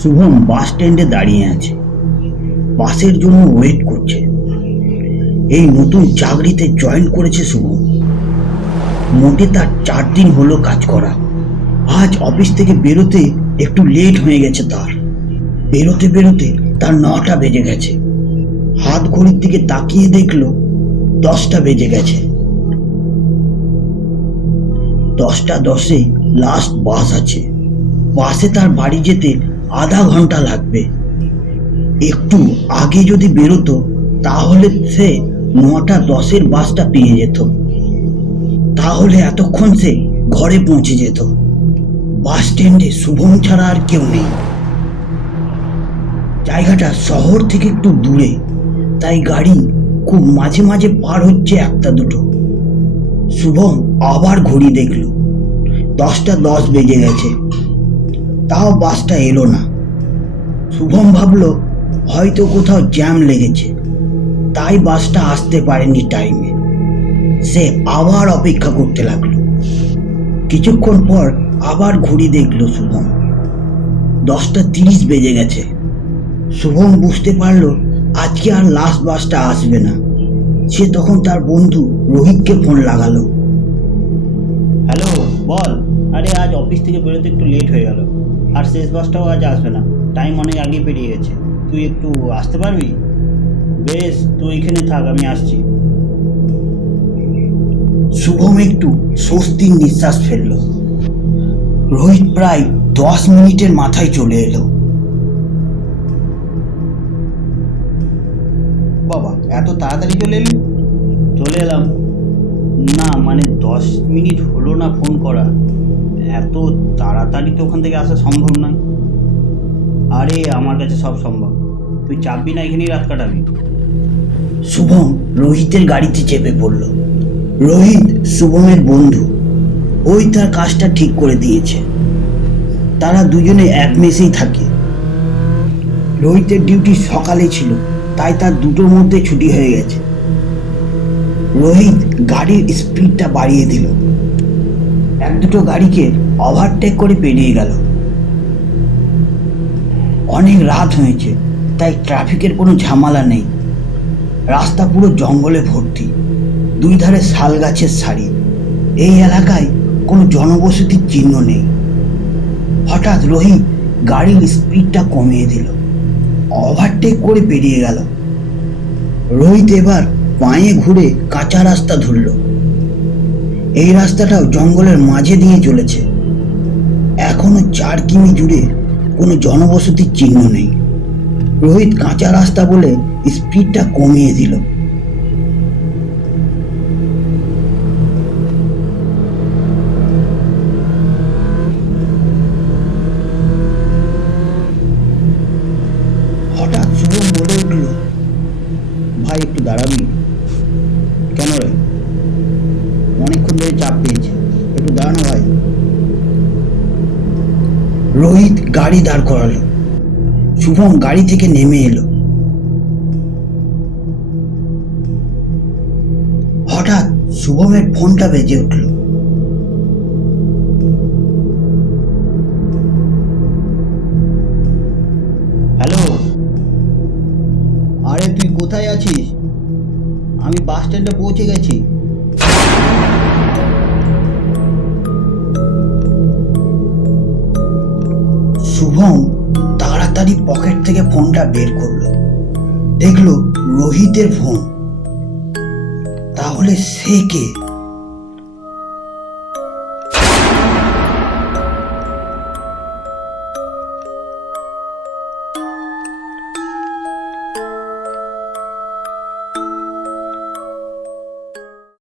শুভম বাস স্ট্যান্ডে দাঁড়িয়ে আছে, বাসের জন্য ওয়েট করছে। এই নতুন চাকরিতে জয়েন করেছে শুভম। মোটে তার 4 দিন হলো কাজ করা। আজ অফিস থেকে বেরোতে একটু লেট হয়ে গেছে। বেরোতে বেরোতে তার 9টা বেজে গেছে। হাত ঘড়ির দিকে তাকিয়ে দেখলো 10টা বেজে গেছে। 10টা 10-এ লাস্ট বাস আছে। বাসে তার বাড়ি যেতে আধা ঘন্টা লাগবে। একটু আগে যদি বেরোতো তাহলে সে 9টা 10-এর বাসটা পেয়ে যেত। তাহলে এতক্ষণ সে ঘরে পৌঁছে যেত। বাস স্ট্যান্ডে শুভম ছাড়া আর কেউ নেই। জায়গাটা শহর থেকে একটু দূরে, তাই গাড়ি খুব মাঝে মাঝে পার হচ্ছে একটা দুটো। শুভম আবার ঘড়ি দেখল, 10টা 10 বেজে গেছে। তাও বাসটা এলো না। শুভম ভাবলো হয়তো কোথাও জ্যাম লেগেছে, তাই বাসটা আসতে পারেনি টাইমে। সে আবার অপেক্ষা করতে লাগলো। কিছুক্ষণ পর আবার ঘড়ি দেখলো শুভম, 10টা 30 বেজে গেছে। শুভম বুঝতে পারলো আজকে আর লাস্ট বাসটা আসবে না। সে তখন তার বন্ধু রোহিতকে ফোন লাগালো। হ্যালো, বল। আরে আজ অফিস থেকে বেরোতে একটু লেট হয়ে গেল, আর শেষ বাসটাও আজ আসবে না। টাইম অনেক আগে পেরিয়ে গেছে। তুই একটু আসতে পারবি? বেশ, তুই এখানে থাক, আমি আসছি। শুভম একটু স্বস্তির নিঃশ্বাস ফেলল। রোহিত প্রায় 10 মিনিটের মাথায় চলে এলো। বাবা, এত তাড়াতাড়ি চলে এলি? চলে এলাম না, মানে 10 মিনিট হলো না ফোন করা। এত তাড়াতাড়ি তো ওখান থেকে আসা সম্ভব নয়। আরে আমার কাছে সব সম্ভব। তুই চাপবি না, এখানেই রাত কাটাবি। শুভম রোহিতের গাড়িতে চেপে পড়ল। রোহিত শুভমের বন্ধু, ওই তার কাজটা ঠিক করে দিয়েছে। তারা দুজনে এক মেসেই থাকে। রোহিতের ডিউটি সকালে ছিল, তাই তার 2টোর মধ্যে ছুটি হয়ে গেছে। রোহিত গাড়ির স্পিডটা বাড়িয়ে দিল। 1-2টো গাড়িকে ওভারটেক করে পেরিয়ে গেল। অনেক রাত হয়েছে, তাই ট্রাফিকের কোনো ঝামেলা নেই। রাস্তা পুরো জঙ্গলে ভর্তি, 2 ধারে শাল গাছের সারি। এই এলাকায় কোনো জনবসতির চিহ্ন নেই। হঠাৎ রোহিত গাড়ির স্পিডটা কমিয়ে দিল, ওভারটেক করে পেরিয়ে গেল। রোহিত এবার পায়ে ঘুরে কাঁচা রাস্তা ধরল। এই রাস্তাটাও জঙ্গলের মাঝে দিয়ে চলেছে। এখনো 4 কিমি জুড়ে কোনো জনবসতির চিহ্ন নেই। রোহিত কাঁচা রাস্তা বলে স্পিডটা কমিয়ে দিল। হঠাৎ শুভম বলে উঠল, ভাই একটু দাঁড়াবি? কেন রে? অনেকক্ষণ ধরে চাপ পেয়েছে, একটু দাঁড়ানো ভাই। রোহিত গাড়ি দাঁড় করালো। শুভম গাড়ি থেকে নেমে এলো। হঠাৎ শুভমের ফোনটা বেজে উঠল। হ্যালো, আরে তুই কোথায় আছিস? আমি বাস স্ট্যান্ডে পৌঁছে গেছি। শুভম তাড়াতাড়ি পকেট থেকে ফোনটা বের করলো। দেখলো রোহিতের ফোন। তাহলে সে কে?